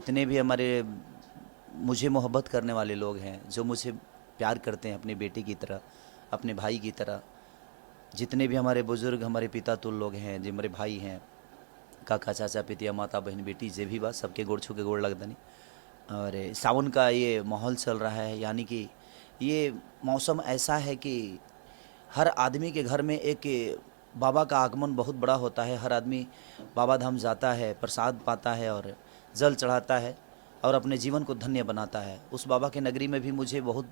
जितने भी हमारे मुझे मोहब्बत करने वाले लोग हैं, जो मुझे प्यार करते हैं अपनी बेटी की तरह, अपने भाई की तरह, जितने भी हमारे बुज़ुर्ग, हमारे पिता तुल लोग हैं, जो हमारे भाई हैं, काका चाचा पितिया माता बहन बेटी जे भी बा सबके गोड़ छू के गोड़ लगदनी। और सावन का ये माहौल चल रहा है, यानी कि ये मौसम ऐसा है कि हर आदमी के घर में एक बाबा का आगमन बहुत बड़ा होता है। हर आदमी बाबा धाम जाता है, प्रसाद पाता है और जल चढ़ाता है और अपने जीवन को धन्य बनाता है। उस बाबा के नगरी में भी मुझे बहुत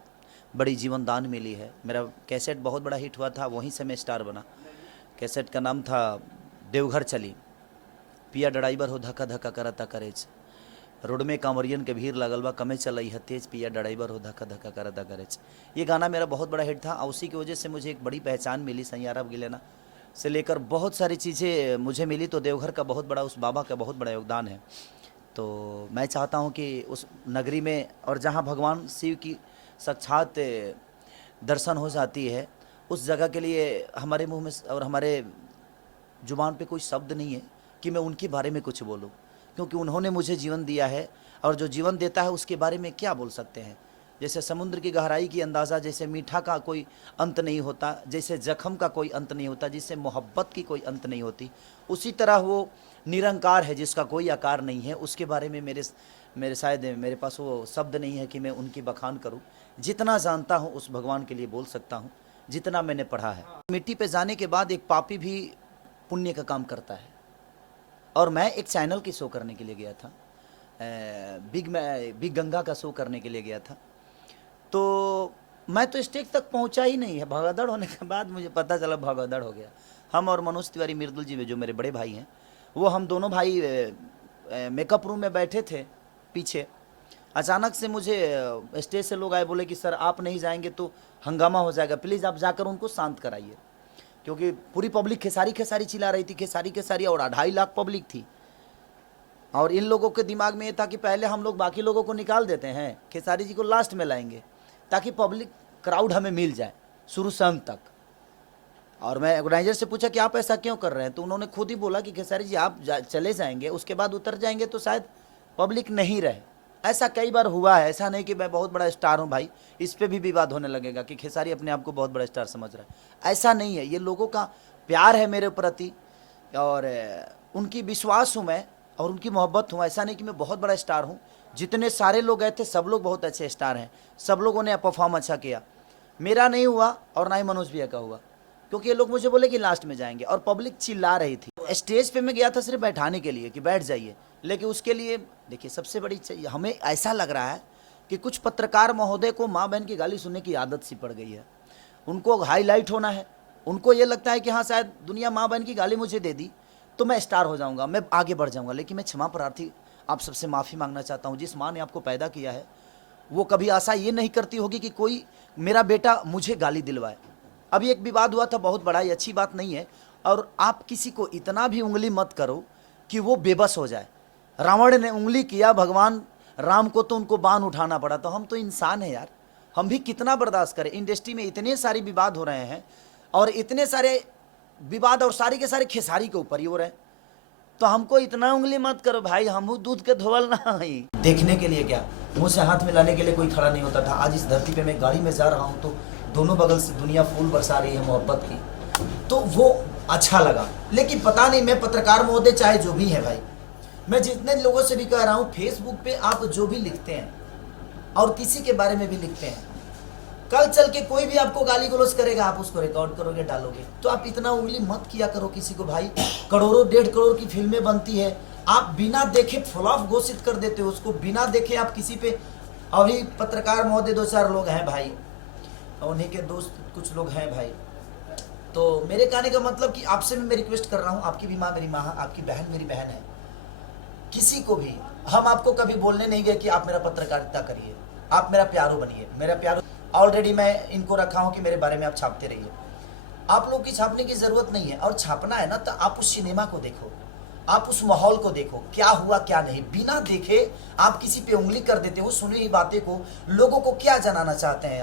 बड़ी जीवन दान मिली है। मेरा कैसेट बहुत बड़ा हिट हुआ था, वहीं से मैं स्टार बना। कैसेट का नाम था देवघर चली, पिया ड्राइवर हो धक्का धक्का करता करेज, रोड में कांवरियन के भीड़ लगल बा, कमे चलई है तेज, पिया ड्राइवर हो धक्का धक्का करता करेज। ये गाना मेरा बहुत बड़ा हिट था और उसी की वजह से मुझे एक बड़ी पहचान मिली। सैयारा गिलेना से लेकर बहुत सारी चीज़ें मुझे मिली। तो देवघर का बहुत बड़ा, उस बाबा का बहुत बड़ा योगदान है। तो मैं चाहता हूँ कि उस नगरी में और जहाँ भगवान शिव की साक्षात दर्शन हो जाती है, उस जगह के लिए हमारे मुंह में और हमारे जुबान पे कोई शब्द नहीं है कि मैं उनके बारे में कुछ बोलूं, क्योंकि उन्होंने मुझे जीवन दिया है और जो जीवन देता है उसके बारे में क्या बोल सकते हैं। जैसे समुद्र की गहराई की अंदाज़ा, जैसे मीठा का कोई अंत नहीं होता, जैसे जख्म का कोई अंत नहीं होता, जिससे मोहब्बत की कोई अंत नहीं होती, उसी तरह वो निरंकार है जिसका कोई आकार नहीं है। उसके बारे में मेरे शायद मेरे पास वो शब्द नहीं है कि मैं उनकी बखान करूं। जितना जानता हूं उस भगवान के लिए बोल सकता हूं, जितना मैंने पढ़ा है। मिट्टी पे जाने के बाद एक पापी भी पुण्य का काम करता है। और मैं एक चैनल की शो करने के लिए गया था, बिग गंगा का शो करने के लिए गया था। तो मैं तो स्टेज तक पहुंचा ही नहीं है। भगदड़ होने के बाद मुझे पता चला भगदड़ हो गया। हम और मनोज तिवारी मृदुल जी में, जो मेरे बड़े भाई हैं, वो हम दोनों भाई मेकअप रूम में बैठे थे पीछे। अचानक से मुझे स्टेज से लोग आए, बोले कि सर आप नहीं जाएंगे तो हंगामा हो जाएगा, प्लीज़ आप जाकर उनको शांत कराइए। क्योंकि पूरी पब्लिक खेसारी खेसारी चिल्ला रही थी, खेसारी खेसारी, और 2.5 लाख पब्लिक थी। और इन लोगों के दिमाग में ये था कि पहले हम लोग बाकी लोगों को निकाल देते हैं, खेसारी जी को लास्ट में लाएंगे ताकि पब्लिक क्राउड हमें मिल जाए शुरू से अंत तक। और मैं ऑर्गेनाइजर से पूछा कि आप ऐसा क्यों कर रहे हैं, तो उन्होंने खुद ही बोला कि खेसारी जी आप चले जाएंगे, उसके बाद उतर जाएंगे तो शायद पब्लिक नहीं रहे। ऐसा कई बार हुआ है, ऐसा नहीं कि मैं बहुत बड़ा स्टार हूं भाई, इस पे भी विवाद होने लगेगा कि खेसारी अपने आप को बहुत बड़ा स्टार समझ रहा है। ऐसा नहीं है, ये लोगों का प्यार है मेरे प्रति और उनकी विश्वास हूँ मैं और उनकी मोहब्बत हूँ। ऐसा नहीं कि मैं बहुत बड़ा स्टार हूँ। जितने सारे लोग गए थे सब लोग बहुत अच्छे स्टार हैं, सब लोगों ने परफॉर्म अच्छा किया। मेरा नहीं हुआ और ना ही मनोज भैया का हुआ, क्योंकि ये लोग मुझे बोले कि लास्ट में जाएंगे और पब्लिक चिल्ला रही थी। स्टेज पे मैं गया था सिर्फ बैठाने के लिए कि बैठ जाइए, लेकिन उसके लिए देखिए सबसे बड़ी हमें ऐसा लग रहा है कि कुछ पत्रकार महोदय को माँ बहन की गाली सुनने की आदत सी पड़ गई है। उनको हाईलाइट होना है, उनको ये लगता है कि हाँ शायद दुनिया माँ बहन की गाली मुझे दे दी तो मैं स्टार हो जाऊँगा, मैं आगे बढ़ जाऊँगा। लेकिन मैं क्षमा प्रार्थी आप सबसे माफ़ी मांगना चाहता हूँ। जिस माँ ने आपको पैदा किया है वो कभी आशा ये नहीं करती होगी कि कोई मेरा बेटा मुझे गाली दिलवाए। अभी एक विवाद हुआ था बहुत बड़ा, ये अच्छी बात नहीं है। और आप किसी को इतना भी उंगली मत करो कि वो बेबस हो जाए। रावण ने उंगली किया भगवान राम को तो उनको बाण उठाना पड़ा। तो हम तो इंसान हैं यार, हम भी कितना बर्दाश्त करें। इंडस्ट्री में इतने सारे विवाद हो रहे हैं और इतने सारे विवाद और सारे के सारे खेसारी के ऊपर ही हो रहे हैं, तो हमको इतना उंगली मत करो भाई, हम दूध के धोवल ना ही। देखने के लिए क्या, मुँह से हाथ मिलाने के लिए कोई खड़ा नहीं होता था। आज इस धरती पे मैं गाड़ी में जा रहा हूँ तो दोनों बगल से दुनिया फूल बरसा रही है मोहब्बत की, तो वो अच्छा लगा। लेकिन पता नहीं, मैं पत्रकार महोदय चाहे जो भी है भाई, मैं जितने लोगों से भी कह रहा हूँ, फेसबुक पे आप जो भी लिखते हैं और किसी के बारे में भी लिखते हैं, कल चल के कोई भी आपको गाली गलौज करेगा, आप उसको रिकॉर्ड करोगे, डालोगे, तो आप इतना उंगली मत किया करो किसी को भाई। करोड़ों 1.5 करोड़ की फिल्में बनती है, आप बिना देखे फ्लॉप घोषित कर देते हो उसको, बिना देखे आप किसी पे। अभी पत्रकार महोदय 2-4 लोग हैं भाई, उन्हीं के दोस्त कुछ लोग हैं भाई। तो मेरे कहने का मतलब कि आपसे मैं रिक्वेस्ट कर रहा हूँ, आपकी भी माँ मेरी माँ है, आपकी बहन मेरी बहन है, किसी को भी हम आपको कभी बोलने नहीं गए कि आप मेरा पत्रकारिता करिए, आप मेरा प्यारो बनिए। मेरा प्यारो ऑलरेडी मैं इनको रखा हूँ कि मेरे बारे में आप छापते रहिए। आप लोग की छापने की जरूरत नहीं है, और छापना है ना तो आप उस सिनेमा को देखो, आप उस माहौल को देखो, क्या हुआ क्या नहीं। बिना देखे आप किसी पे उंगली कर देते हो, सुनी हुई बातें को लोगों को क्या जनाना चाहते हैं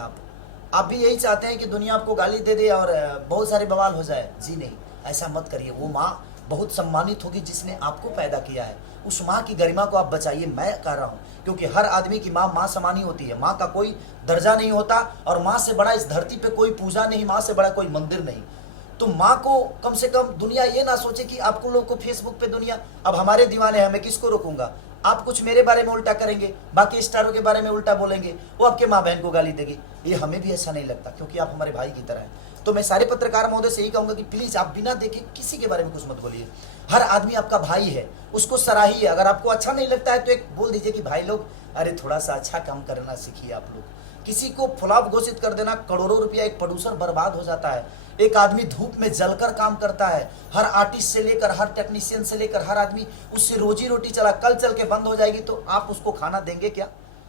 आप भी यही चाहते हैं कि दुनिया आपको गाली दे दे और बहुत सारे बवाल हो जाए। जी नहीं, ऐसा मत करिए। वो माँ बहुत सम्मानित होगी जिसने आपको पैदा किया है। उस माँ की गरिमा को आप बचाइए, मैं कह रहा हूँ, क्योंकि हर आदमी की माँ माँ समानी होती है। माँ का कोई दर्जा नहीं होता और माँ से बड़ा इस धरती पे कोई पूजा नहीं, माँ से बड़ा कोई मंदिर नहीं। तो माँ को कम से कम दुनिया ये ना सोचे कि आपको लोग को फेसबुक पे दुनिया अब हमारे दीवाने हैं, मैं किसको रोकूंगा। आप कुछ मेरे बारे में उल्टा करेंगे, बाकी स्टारों के बारे में उल्टा बोलेंगे, वो आपके माँ बहन को गाली देगी। ये हमें भी अच्छा नहीं लगता, क्योंकि आप हमारे भाई की तरह हैं। तो मैं सारे पत्रकार महोदय से यही कहूंगा कि प्लीज आप बिना देखे किसी के बारे में कुछ मत बोलिए। हर आदमी आपका भाई है, उसको सराहिए। अगर आपको अच्छा नहीं लगता है तो एक बोल दीजिए कि भाई लोग, अरे थोड़ा सा अच्छा काम करना सीखिए आप लोग। किसी को फ्लॉप घोषित कर देना, करोड़ों रुपया एक प्रोड्यूसर बर्बाद हो जाता है। एक आदमी धूप में जलकर काम करता है, हर आर्टिस्ट से लेकर हर टेक्नीशियन से लेकर हर आदमी, उससे रोजी रोटी चला, कल चल के बंद हो जाएगी तो आप उसको खाना देंगे क्या?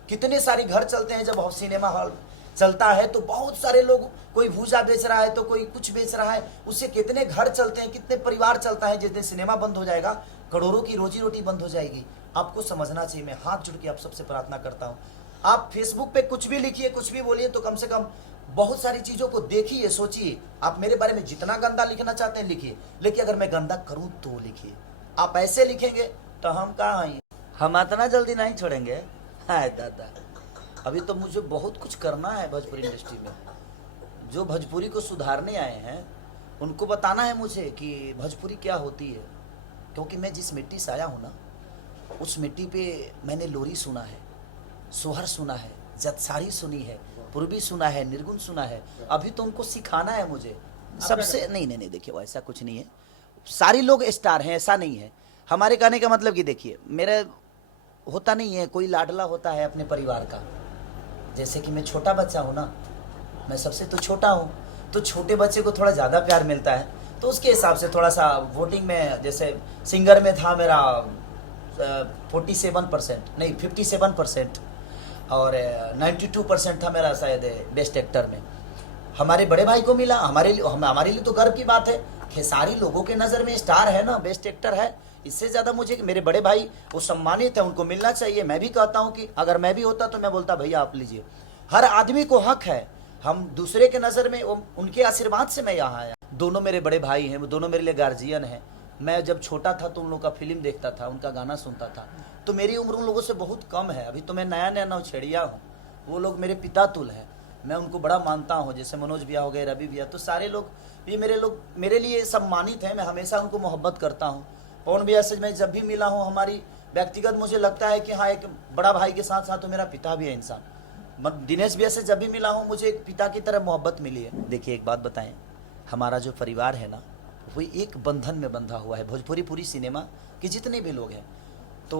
कितने सारे घर चलते हैं जब सिनेमा हॉल चलता है तो बहुत सारे लोग, कोई भूजा बेच रहा है तो कोई कुछ बेच रहा है, उससे कितने घर चलते हैं, कितने परिवार चलता है। जिस दिन सिनेमा बंद हो जाएगा, करोड़ों की रोजी रोटी बंद हो जाएगी। आपको समझना चाहिए। मैं हाथ जोड़ के आप सबसे प्रार्थना करता हूँ, आप फेसबुक पे कुछ भी लिखिए, कुछ भी बोलिए, तो कम से कम बहुत सारी चीजों को देखिए, सोचिए। आप मेरे बारे में जितना गंदा लिखना चाहते हैं लिखिए, लेकिन अगर मैं गंदा करूं तो लिखिए। आप ऐसे लिखेंगे तो हम कहाँ आएंगे, हम इतना जल्दी नहीं छोड़ेंगे। हाय दादा, अभी तो मुझे बहुत कुछ करना है भोजपुरी इंडस्ट्री में। जो भोजपुरी को सुधारने आए हैं उनको बताना है मुझे कि भोजपुरी क्या होती है। क्योंकि मैं जिस मिट्टी से आया हूँ ना, उस मिट्टी पे मैंने लोरी सुना है, सोहर सुना है, जतसारी सुनी है, पूर्वी सुना है, निर्गुण सुना है। अभी तो उनको सिखाना है मुझे सबसे। नहीं नहीं नहीं, देखिए वो ऐसा कुछ नहीं है, सारे लोग स्टार हैं, ऐसा नहीं है। हमारे कहने का मतलब कि देखिए, मेरा होता नहीं है, कोई लाडला होता है अपने परिवार का। जैसे कि मैं छोटा बच्चा हूँ ना, मैं सबसे तो छोटा हूँ, तो छोटे बच्चे को थोड़ा ज़्यादा प्यार मिलता है, तो उसके हिसाब से थोड़ा सा वोटिंग में, जैसे सिंगर में था मेरा 47% नहीं 57% और 92% था मेरा शायद बेस्ट एक्टर में। हमारे बड़े भाई को मिला, हमारे लिए तो गर्व की बात है। खेसारी लोगों के नज़र में स्टार है ना, बेस्ट एक्टर है। इससे ज़्यादा मुझे मेरे बड़े भाई वो सम्मानित है, उनको मिलना चाहिए। मैं भी कहता हूँ कि अगर मैं भी होता तो मैं बोलता भैया आप लीजिए। हर आदमी को हक है, हम दूसरे के नज़र में उनके आशीर्वाद से मैं यहाँ आया। दोनों मेरे बड़े भाई हैं, वो दोनों मेरे लिए गार्जियन हैं। मैं जब छोटा था तो उन लोगों का फिल्म देखता था, उनका गाना सुनता था। तो मेरी उम्र उन लोगों से बहुत कम है, अभी तो मैं नया नया नौछेड़िया हूँ। वो लोग मेरे पिता तुल हैं, मैं उनको बड़ा मानता हूँ। जैसे मनोज भैया हो गए, रवि भैया, तो सारे लोग ये मेरे लिए सम्मानित हैं। मैं हमेशा उनको मोहब्बत करता हूँ। पवन भैया से मैं जब भी मिला हूँ, हमारी व्यक्तिगत मुझे लगता है कि हाँ, एक बड़ा भाई के साथ साथ तो मेरा पिता भी है इंसान। दिनेश भैया से जब भी मिला हूँ, मुझे एक पिता की तरह मोहब्बत मिली है। देखिए एक बात बताएं, हमारा जो परिवार है ना, वो एक बंधन में बंधा हुआ है। भोजपुरी पूरी सिनेमा के जितने भी लोग हैं, तो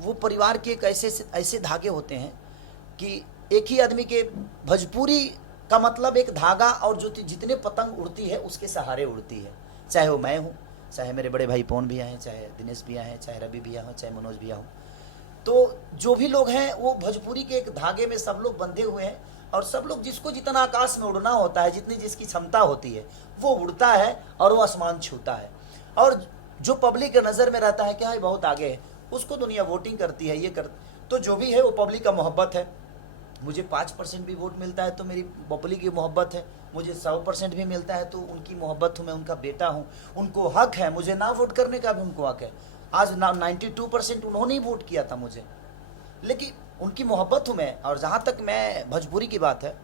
वो परिवार के एक ऐसे धागे होते हैं कि एक ही आदमी के, भोजपुरी का मतलब एक धागा, और जो जितने पतंग उड़ती है उसके सहारे उड़ती है। चाहे वो मैं हूँ, चाहे मेरे बड़े भाई पवन भैया हैं, चाहे दिनेश भैया हैं, चाहे रवि भैया हो, चाहे मनोज भैया हो, तो जो भी लोग हैं वो भोजपुरी के एक धागे में सब लोग बंधे हुए हैं। और सब लोग, जिसको जितना आकाश में उड़ना होता है, जितनी जिसकी क्षमता होती है, वो उड़ता है और वो आसमान छूता है। और जो पब्लिक के नज़र में रहता है क्या है बहुत आगे है, उसको दुनिया वोटिंग करती है, ये कर, तो जो भी है वो पब्लिक का मोहब्बत है। मुझे 5% भी वोट मिलता है तो मेरी पब्लिक की मोहब्बत है। मुझे 100% भी मिलता है तो उनकी मोहब्बत हूँ, मैं उनका बेटा हूँ। उनको हक है, मुझे ना वोट करने का भी उनको हक है। आज 92% उन्होंने ही वोट किया था मुझे, लेकिन उनकी मोहब्बत हूँ मैं। और जहाँ तक मैं भोजपुरी की बात है,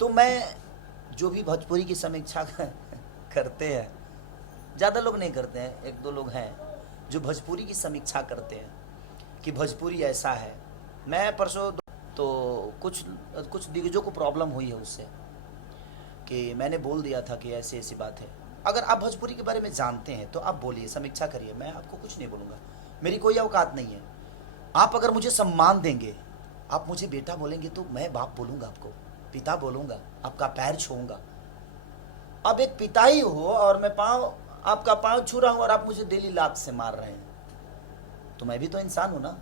तो मैं जो भी भोजपुरी की समीक्षा करते हैं, ज़्यादा लोग नहीं करते हैं, एक दो लोग हैं जो भोजपुरी की समीक्षा करते हैं कि भोजपुरी ऐसा है। मैं परसों तो कुछ दिग्गजों को प्रॉब्लम हुई है उससे, कि मैंने बोल दिया था कि ऐसी ऐसी बात है। अगर आप भोजपुरी के बारे में जानते हैं तो आप बोलिए, समीक्षा करिए, मैं आपको कुछ नहीं बोलूँगा, मेरी कोई औकात नहीं है। आप अगर मुझे सम्मान देंगे, आप मुझे बेटा बोलेंगे, तो मैं बाप बोलूँगा, आपको पिता बोलूँगा, आपका पैर छूऊंगा। अब एक पिता ही हो और मैं आपका पाँव छू रहा हूँ और आप मुझे डेली लात से मार रहे हैं, तो मैं भी तो इंसान हूँ ना,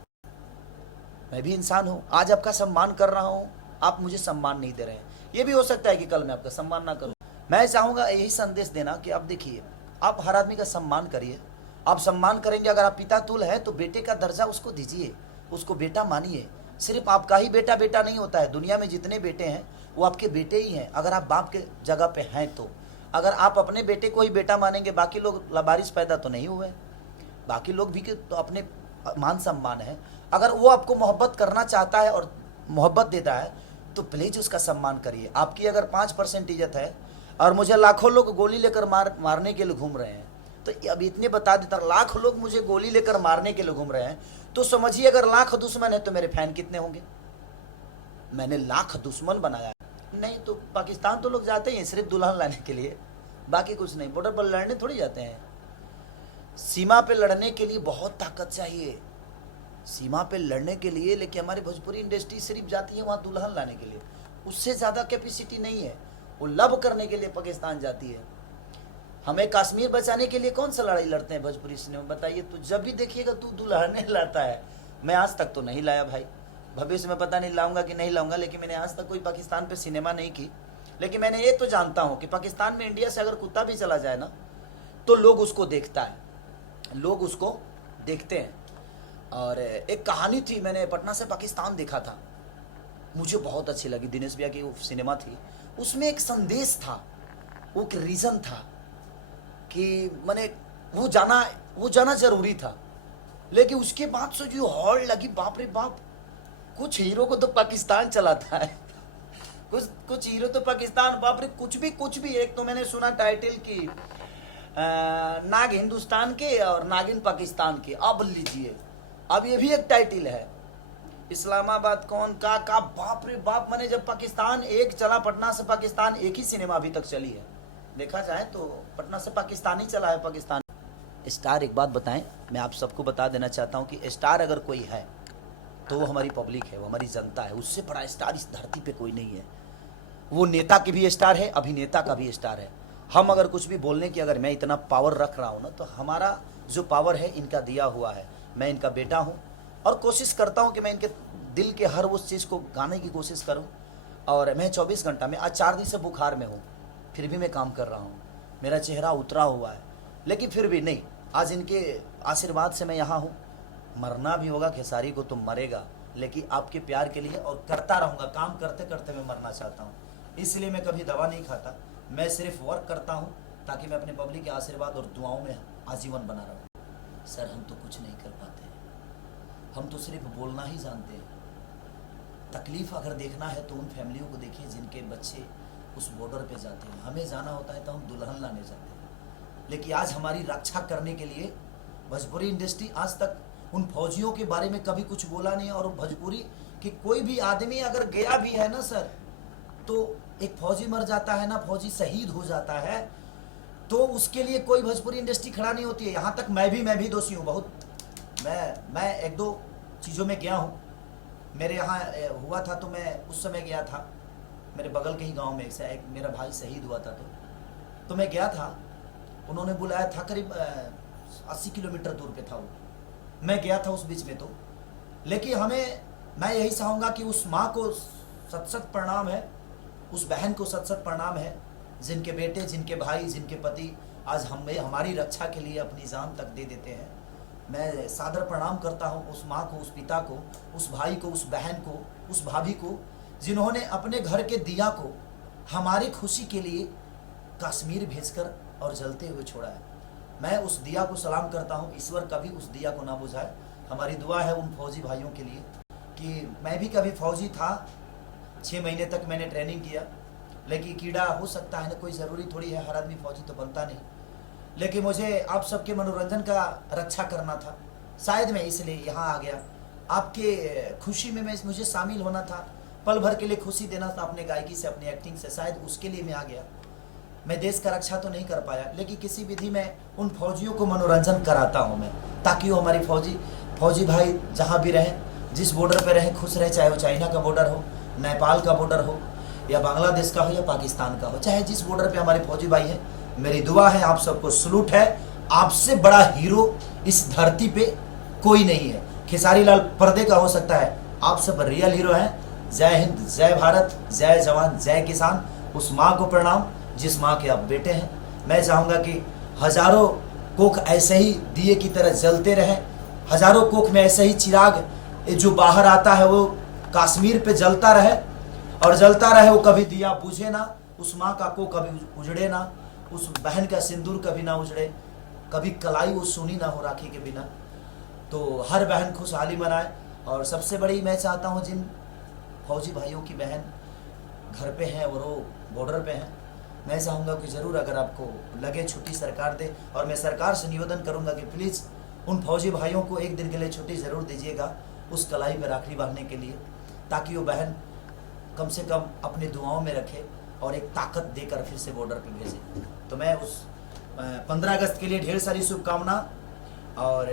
मैं भी इंसान हूँ। आज आपका सम्मान कर रहा हूँ, आप मुझे सम्मान नहीं दे रहे हैं। ये भी हो सकता है कि कल मैं आपका सम्मान ना करूँ। मैं चाहूँगा यही संदेश देना कि आप देखिए, आप हर आदमी का सम्मान करिए। आप सम्मान करेंगे, अगर आप पिता तुल है तो बेटे का दर्जा उसको दीजिए, उसको बेटा मानिए। सिर्फ आपका ही बेटा बेटा नहीं होता है, दुनिया में जितने बेटे हैं वो आपके बेटे ही हैं, अगर आप बाप के जगह पे हैं तो। अगर आप अपने बेटे को ही बेटा मानेंगे, बाकी लोग लावारिस पैदा तो नहीं हुए, बाकी लोग भी तो अपने मान सम्मान है। अगर वो आपको मोहब्बत करना चाहता है और मोहब्बत देता है तो प्लीज उसका सम्मान करिए। आपकी अगर 5% इज्जत है और मुझे लाखों लोग गोली लेकर मारने के लिए घूम रहे हैं, तो अब इतने बता देता, लाख लोग मुझे गोली लेकर मारने के लिए घूम रहे हैं, तो समझिए अगर लाख दुश्मन है तो मेरे फैन कितने होंगे। मैंने लाख दुश्मन बनाया नहीं। तो पाकिस्तान तो लोग जाते हैं सिर्फ दुल्हन लाने के लिए, बाकी कुछ नहीं। बॉर्डर पर लड़ने थोड़ी जाते हैं। सीमा पे लड़ने के लिए बहुत ताकत चाहिए, सीमा पे लड़ने के लिए। लेकिन हमारी भोजपुरी इंडस्ट्री सिर्फ जाती है वहाँ दुल्हन लाने के लिए, उससे ज़्यादा कैपेसिटी नहीं है। वो लव करने के लिए पाकिस्तान जाती है। हमें कश्मीर बचाने के लिए कौन सा लड़ाई लड़ते हैं भोजपुरी सिनेमा, बताइए। तो जब भी देखिएगा तू दुल्हने लाता है। मैं आज तक तो नहीं लाया भाई, भविष्य में पता नहीं लाऊंगा कि नहीं लाऊंगा, लेकिन मैंने आज तक कोई पाकिस्तान पे सिनेमा नहीं की। लेकिन मैंने ये तो जानता हूँ कि पाकिस्तान में इंडिया से अगर कुत्ता भी चला जाए ना तो लोग उसको देखता है, लोग उसको देखते हैं। और एक कहानी थी, मैंने पटना से पाकिस्तान देखा था, मुझे बहुत अच्छी लगी। दिनेश भैया की वो सिनेमा थी, उसमें एक संदेश था, वो एक रीज़न था कि मैंने वो जाना जरूरी था। लेकिन उसके बाद से जो हॉल लगी, बाप रे बाप, कुछ हीरो को तो पाकिस्तान चलाता है, कुछ हीरो तो पाकिस्तान, बाप रे कुछ भी। एक तो मैंने सुना टाइटल की नाग हिंदुस्तान के और नागिन पाकिस्तान के। अब लीजिए, अब ये भी एक टाइटल है, इस्लामाबाद कौन का बाप रे बाप। मैंने जब पाकिस्तान एक चला, पटना से पाकिस्तान एक ही सिनेमा अभी तक चली है, देखा जाए तो पटना से पाकिस्तान ही चला है। पाकिस्तान स्टार, एक बात बताएं, मैं आप सबको बता देना चाहता हूं कि स्टार अगर कोई है तो वो हमारी पब्लिक है, वो हमारी जनता है। उससे बड़ा स्टार इस धरती पे कोई नहीं है। वो नेता की भी स्टार है, अभिनेता का भी स्टार है। हम अगर कुछ भी बोलने की, अगर मैं इतना पावर रख रहा हूँ ना, तो हमारा जो पावर है इनका दिया हुआ है। मैं इनका बेटा हूँ और कोशिश करता हूँ कि मैं इनके दिल के हर उस चीज़ को गाने की कोशिश करूँ। और मैं 24 घंटा में, आज 4 दिन से बुखार में हूँ, फिर भी मैं काम कर रहा हूँ। मेरा चेहरा उतरा हुआ है, लेकिन फिर भी नहीं, आज इनके आशीर्वाद से मैं यहाँ हूँ। मरना भी होगा खेसारी को तो मरेगा, लेकिन आपके प्यार के लिए, और करता रहूँगा। काम करते करते मैं मरना चाहता हूँ, इसलिए मैं कभी दवा नहीं खाता। मैं सिर्फ वर्क करता हूँ ताकि मैं अपने पब्लिक के आशीर्वाद और दुआओं में आजीवन बना रहूँ। सर हम तो कुछ नहीं कर पाते, हम तो सिर्फ बोलना ही जानते हैं। तकलीफ़ अगर देखना है तो उन फैमिलियों को देखिए जिनके बच्चे उस बॉर्डर पे जाते हैं। हमें जाना होता है तो हम दुल्हन लाने जाते हैं, लेकिन आज हमारी रक्षा करने के लिए भोजपुरी इंडस्ट्री आज तक उन फौजियों के बारे में कभी कुछ बोला नहीं। और भोजपुरी कि कोई भी आदमी अगर गया भी है ना सर, तो एक फौजी मर जाता है ना, फौजी शहीद हो जाता है, तो उसके लिए कोई भोजपुरी इंडस्ट्री खड़ा नहीं होती है। यहाँ तक मैं भी दोषी हूँ बहुत। मैं 1-2 चीज़ों में गया हूँ। मेरे यहाँ हुआ था तो मैं उस समय गया था, मेरे बगल के ही गांव में एक मेरा भाई शहीद हुआ था, तो मैं गया था। उन्होंने बुलाया था, करीब 80 किलोमीटर दूर पे था वो, मैं गया था उस बीच में। तो लेकिन मैं यही चाहूँगा कि उस माँ को सत प्रणाम है, उस बहन को सत प्रणाम है, जिनके बेटे, जिनके भाई, जिनके पति आज हमारी रक्षा के लिए अपनी जान तक दे देते हैं। मैं सादर प्रणाम करता हूँ उस माँ को, उस पिता को, उस भाई को, उस बहन को, उस भाभी को, जिन्होंने अपने घर के दिया को हमारी खुशी के लिए कश्मीर भेजकर और जलते हुए छोड़ा है। मैं उस दिया को सलाम करता हूँ। ईश्वर कभी उस दिया को ना बुझाए। हमारी दुआ है उन फौजी भाइयों के लिए कि मैं भी कभी फौजी था, 6 महीने तक मैंने ट्रेनिंग किया, लेकिन कीड़ा हो सकता है ना, कोई ज़रूरी थोड़ी है, हर आदमी फौजी तो बनता नहीं। लेकिन मुझे आप सबके मनोरंजन का रक्षा करना था, शायद मैं इसलिए यहाँ आ गया। आपके खुशी में मुझे शामिल होना था, पल भर के लिए खुशी देना था अपने गायकी से, अपने एक्टिंग से, शायद उसके लिए मैं आ गया। मैं देश का रक्षा तो नहीं कर पाया, लेकिन किसी विधि में उन फौजियों को मनोरंजन कराता हूँ मैं, ताकि वो हमारी फौजी भाई जहाँ भी रहें, जिस बॉर्डर पे रहें, खुश रहें। चाहे वो चाइना का बॉर्डर हो, नेपाल का बॉर्डर हो, या बांग्लादेश का हो, या पाकिस्तान का हो, चाहे जिस बॉर्डर पे हमारे फौजी भाई हैं, मेरी दुआ है, आप सबको सलूट है। आपसे बड़ा हीरो इस धरती पे कोई नहीं है। खेसारी लाल पर्दे का हो सकता है, आप सब रियल हीरो हैं। जय हिंद, जय भारत, जय जवान, जय किसान। उस माँ को प्रणाम जिस माँ के आप बेटे हैं। मैं चाहूँगा कि हजारों कोख ऐसे ही दिए की तरह जलते रहें, हजारों कोख में ऐसे ही चिराग जो बाहर आता है वो कश्मीर पे जलता रहे, और जलता रहे, वो कभी दिया बुझे ना, उस माँ का को कभी उजड़े ना। उस बहन का सिंदूर कभी ना उजड़े, कभी कलाई वो सुनी ना हो राखी के बिना। तो हर बहन खुशहाली मनाए। और सबसे बड़ी मैं चाहता हूँ जिन फौजी भाइयों की बहन घर पे हैं और वो बॉर्डर पे हैं, मैं चाहूँगा कि ज़रूर अगर आपको लगे छुट्टी सरकार दे, और मैं सरकार से निवेदन करूँगा कि प्लीज़ उन फौजी भाइयों को एक दिन के लिए छुट्टी ज़रूर दीजिएगा उस कलाई पर राखी बांधने के लिए, ताकि वो बहन कम से कम अपनी दुआओं में रखे और एक ताकत देकर फिर से बॉर्डर पे भेजे। तो मैं उस 15 अगस्त के लिए ढेर सारी शुभकामना, और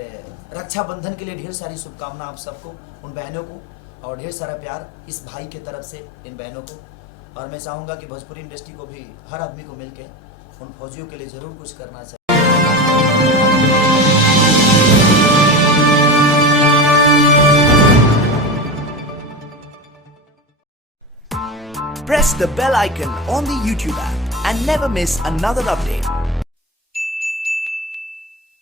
रक्षाबंधन के लिए ढेर सारी शुभकामना आप सबको, उन बहनों को, और ढेर सारा प्यार इस भाई के तरफ से इन बहनों को। और मैं चाहूँगा कि भोजपुरी इंडस्ट्री को भी, हर आदमी को मिलके उन फौजियों के लिए ज़रूर कुछ करना चाहिए। Press the bell icon on the YouTube app and never miss another update.